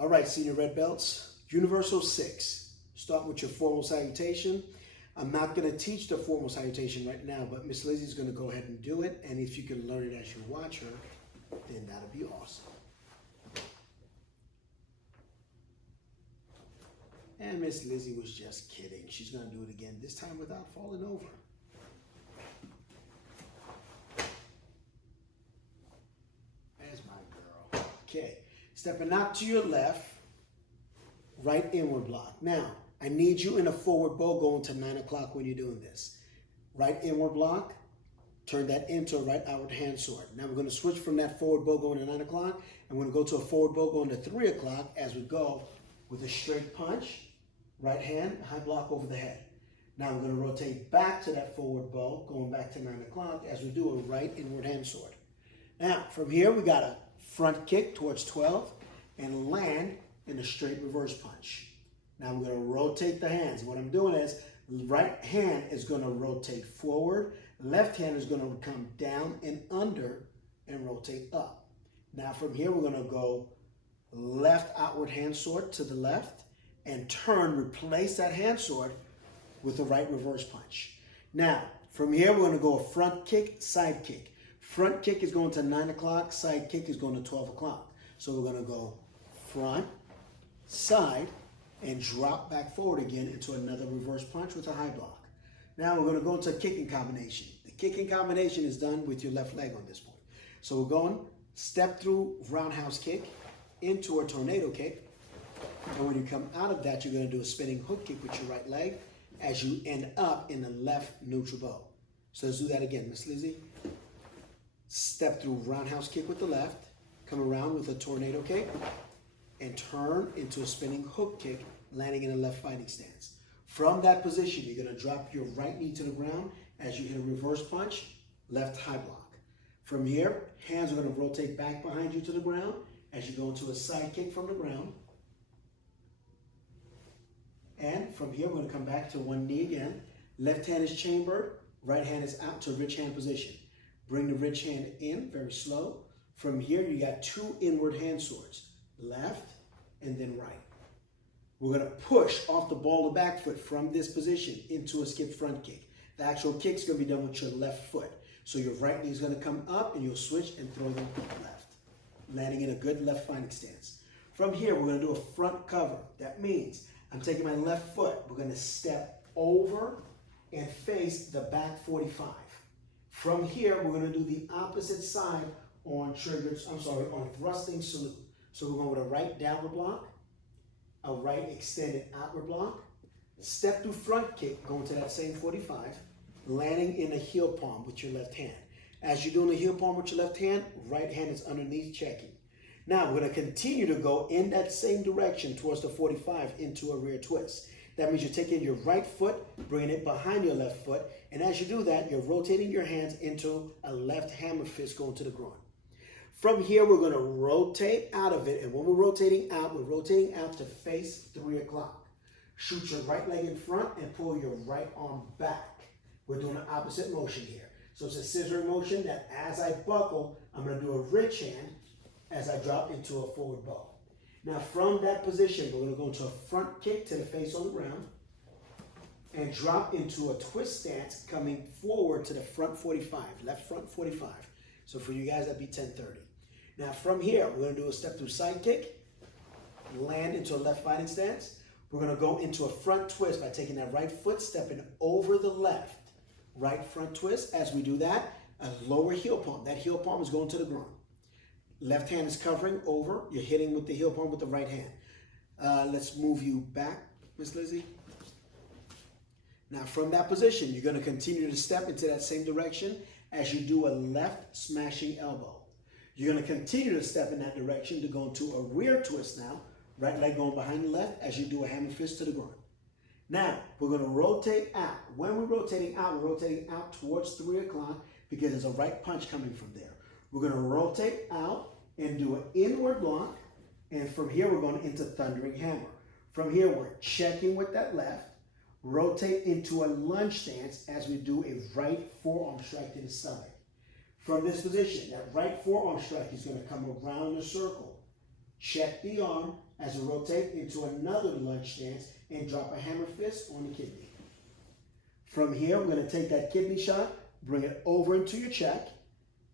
All right, senior red belts, Universal 6. Start with your formal salutation. I'm not going to teach the formal salutation right now, but Miss Lizzie's going to go ahead and do it. And if you can learn it as you watch her, then that'll be awesome. And Miss Lizzie was just kidding. She's going to do it again, this time without falling over. There's my girl. Okay, stepping out to your left, right inward block. Now, I need you in a forward bow going to 9 o'clock when you're doing this. Right inward block, turn that into a right outward hand sword. Now we're going to switch from that forward bow going to 9 o'clock, and we're going to go to a forward bow going to 3 o'clock as we go with a straight punch, right hand, high block over the head. Now we're going to rotate back to that forward bow, going back to 9 o'clock as we do a right inward hand sword. Now, from here, we got a front kick towards 12 and land in a straight reverse punch. Now we're going to rotate the hands. What I'm doing is right hand is going to rotate forward. Left hand is going to come down and under and rotate up. Now from here, we're going to go left outward hand sword to the left and turn, replace that hand sword with a right reverse punch. Now, from here, we're going to go a front kick, side kick. Front kick is going to 9 o'clock, side kick is going to 12 o'clock. So we're going to go front, side, and drop back forward again into another reverse punch with a high block. Now we're going to go into a kicking combination. The kicking combination is done with your left leg on this point. So we're going step through roundhouse kick into a tornado kick. And when you come out of that, you're going to do a spinning hook kick with your right leg as you end up in the left neutral bow. So let's do that again, Miss Lizzie. Step through roundhouse kick with the left, come around with a tornado kick, and turn into a spinning hook kick, landing in a left fighting stance. From that position, you're going to drop your right knee to the ground as you hit a reverse punch, left high block. From here, hands are going to rotate back behind you to the ground as you go into a side kick from the ground. And from here, we're going to come back to one knee again. Left hand is chambered, right hand is out to a rich hand position. Bring the rich hand in, very slow. From here, you got two inward hand swords, left and then right. We're going to push off the ball of the back foot from this position into a skip front kick. The actual kick is going to be done with your left foot. So your right knee is going to come up and you'll switch and throw them left, landing in a good left fighting stance. From here, we're going to do a front cover. That means I'm taking my left foot. We're going to step over and face the back 45. From here, we're going to do the opposite side on on thrusting salute. So we're going with a right downward block, a right extended outward block, step through front kick, going to that same 45, landing in a heel palm with your left hand. As you're doing the heel palm with your left hand, right hand is underneath checking. Now we're going to continue to go in that same direction towards the 45 into a rear twist. That means you're taking your right foot, bringing it behind your left foot, and as you do that, you're rotating your hands into a left hammer fist going to the groin. From here, we're going to rotate out of it, and when we're rotating out to face 3 o'clock. Shoot your right leg in front and pull your right arm back. We're doing an opposite motion here. So it's a scissoring motion that as I buckle, I'm going to do a rich hand as I drop into a forward bow. Now from that position, we're going to go into a front kick to the face on the ground and drop into a twist stance coming forward to the front 45, left front 45. So for you guys, that'd be 1030. Now from here, we're going to do a step through side kick, land into a left fighting stance. We're going to go into a front twist by taking that right foot, stepping over the left. Right front twist. As we do that, a lower heel palm. That heel palm is going to the groin. Left hand is covering over. You're hitting with the heel palm with the right hand. Let's move you back, Miss Lizzie. Now from that position, you're going to continue to step into that same direction as you do a left smashing elbow. You're going to continue to step in that direction to go into a rear twist now. Right leg going behind the left as you do a hammer fist to the groin. Now, we're going to rotate out. When we're rotating out towards 3 o'clock because there's a right punch coming from there. We're going to rotate out and do an inward block. And from here, we're going into thundering hammer. From here, we're checking with that left. Rotate into a lunge stance as we do a right forearm strike to the stomach. From this position, that right forearm strike is going to come around the circle Check the arm as we rotate into another lunge stance and drop a hammer fist on the kidney. From here, we're going to take that kidney shot, bring it over into your check,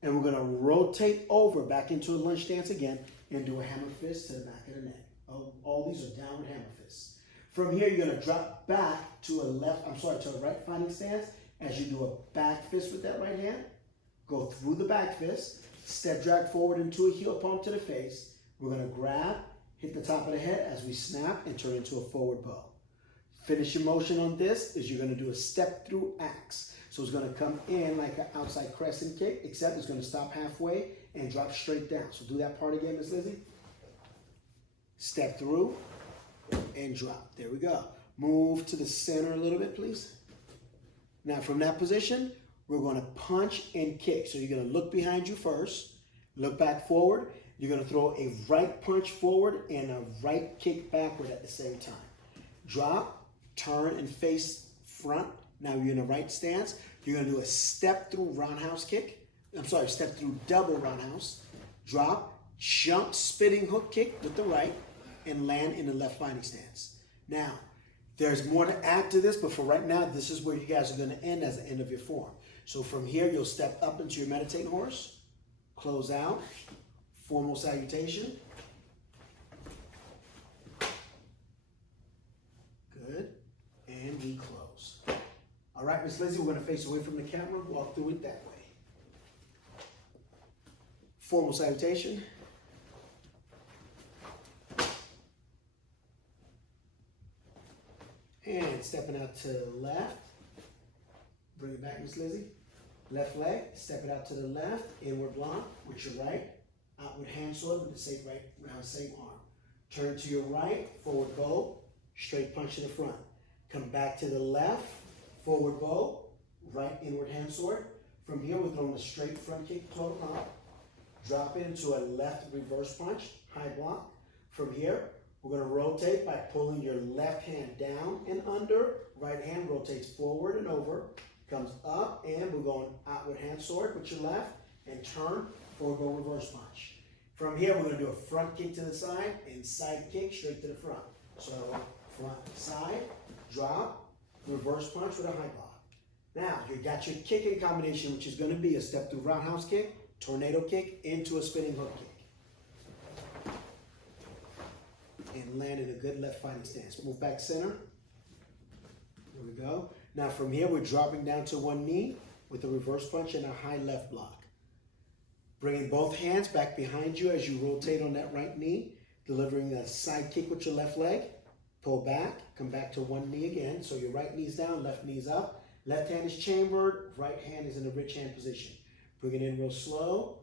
and we're going to rotate over back into a lunge stance again and do a hammer fist to the back of the neck. All these are downward hammer fists. From here, you're going to drop back to a right fighting stance as you do a back fist with that right hand. Go through the back fist, step drag forward into a heel palm to the face. We're going to grab, hit the top of the head as we snap and turn into a forward bow. Finishing motion on this is you're going to do a step through axe. So it's going to come in like an outside crescent kick, except it's going to stop halfway and drop straight down. So do that part again, Miss Lizzie. Step through and drop. There we go. Move to the center a little bit, please. Now from that position, we're going to punch and kick. So you're going to look behind you first, look back forward. You're going to throw a right punch forward and a right kick backward at the same time. Drop, turn, and face front. Now you're in a right stance. You're going to do a step through roundhouse kick. Step through double roundhouse. Drop, jump, spinning hook kick with the right, and land in the left fighting stance. Now, there's more to add to this, but for right now, this is where you guys are going to end as the end of your form. So from here, you'll step up into your meditating horse, close out, formal salutation. Good. And we close. All right, Miss Lizzie, we're going to face away from the camera, walk through it that way. Formal salutation. And stepping out to the left. Bring it back, Miss Lizzie. Left leg, step it out to the left, inward block with your right. Outward hand sword with the same arm. Turn to your right, forward bow, straight punch to the front. Come back to the left, forward bow, right inward hand sword. From here, we're throwing a straight front kick, total knob. Drop into a left reverse punch, high block. From here, we're going to rotate by pulling your left hand down and under. Right hand rotates forward and over, comes up, and we're going outward hand sword with your left, and turn, forward bow reverse punch. From here, we're going to do a front kick to the side and side kick straight to the front. So front, side, drop, reverse punch with a high block. Now, you got your kicking combination, which is going to be a step through roundhouse kick, tornado kick, into a spinning hook kick. And land in a good left fighting stance. Move back center. There we go. Now from here, we're dropping down to one knee with a reverse punch and a high left block. Bringing both hands back behind you as you rotate on that right knee, delivering a side kick with your left leg. Pull back, come back to one knee again. So your right knee's down, left knee's up. Left hand is chambered, right hand is in the rich hand position. Bring it in real slow.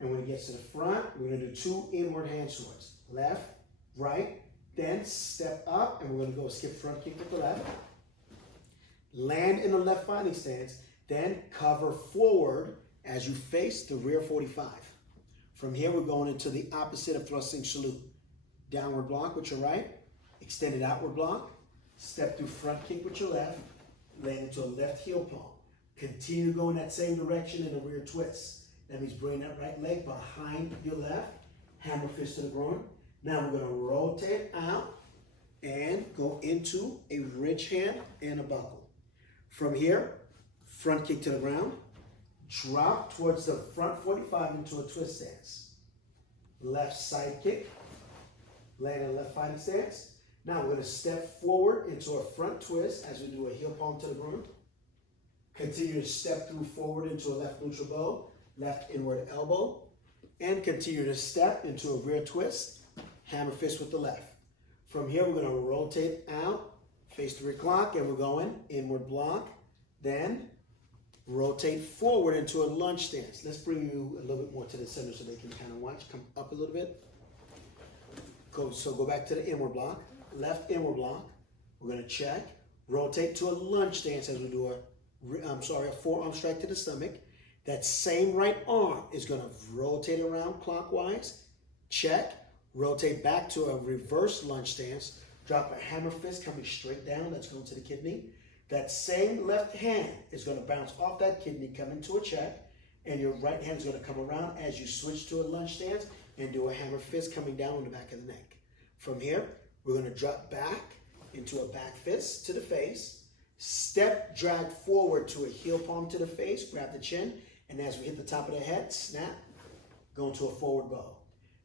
And when it gets to the front, we're going to do two inward hand swords. Left, right, then step up, and we're going to go skip front kick with the left. Land in the left fighting stance, then cover forward as you face the rear 45. From here, we're going into the opposite of thrusting salute. Downward block with your right, extended outward block, step through front kick with your left, land into a left heel palm. Continue to go in that same direction in a rear twist. That means bring that right leg behind your left, hammer fist to the groin. Now we're going to rotate out and go into a ridge hand and a buckle. From here, front kick to the ground, drop towards the front 45 into a twist stance. Left side kick, land in left fighting stance. Now we're going to step forward into a front twist as we do a heel palm to the groin. Continue to step through forward into a left neutral bow, left inward elbow, and continue to step into a rear twist, hammer fist with the left. From here, we're going to rotate out, face the rear clock, and we're going inward block, then rotate forward into a lunge stance. Let's bring you a little bit more to the center so they can kind of watch. Come up a little bit. Go back to the inward block, left inward block. We're going to check, rotate to a lunge stance as we do a forearm strike to the stomach. That same right arm is going to rotate around clockwise, check, rotate back to a reverse lunge stance, drop a hammer fist coming straight down, that's going to the kidney. That same left hand is going to bounce off that kidney, come into a check, and your right hand is going to come around as you switch to a lunge stance. and do a hammer fist coming down on the back of the neck. From here, we're going to drop back into a back fist to the face, step, drag forward to a heel palm to the face, grab the chin, and as we hit the top of the head, snap, go into a forward bow.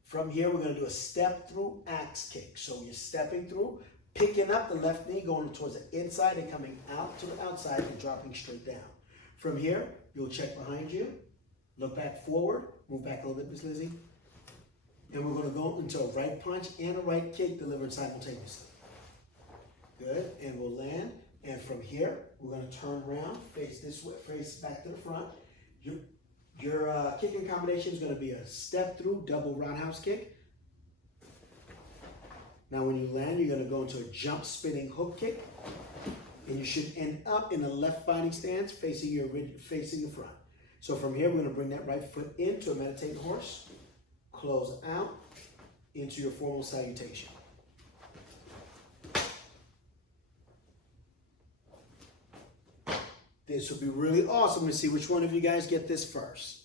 From here, we're going to do a step through axe kick. So you're stepping through, picking up the left knee, going towards the inside and coming out to the outside and dropping straight down. From here, you'll check behind you, look back forward, move back a little bit, Miss Lizzie. And we're going to go into a right punch and a right kick delivered simultaneously. Good, and we'll land. And from here, we're going to turn around, face this way, face back to the front. Your kicking combination is going to be a step through double roundhouse kick. Now when you land, you're going to go into a jump spinning hook kick. And you should end up in a left fighting stance facing your front. So from here, we're going to bring that right foot into a meditating horse, close out into your formal salutation. This will be really awesome to see which one of you guys get this first.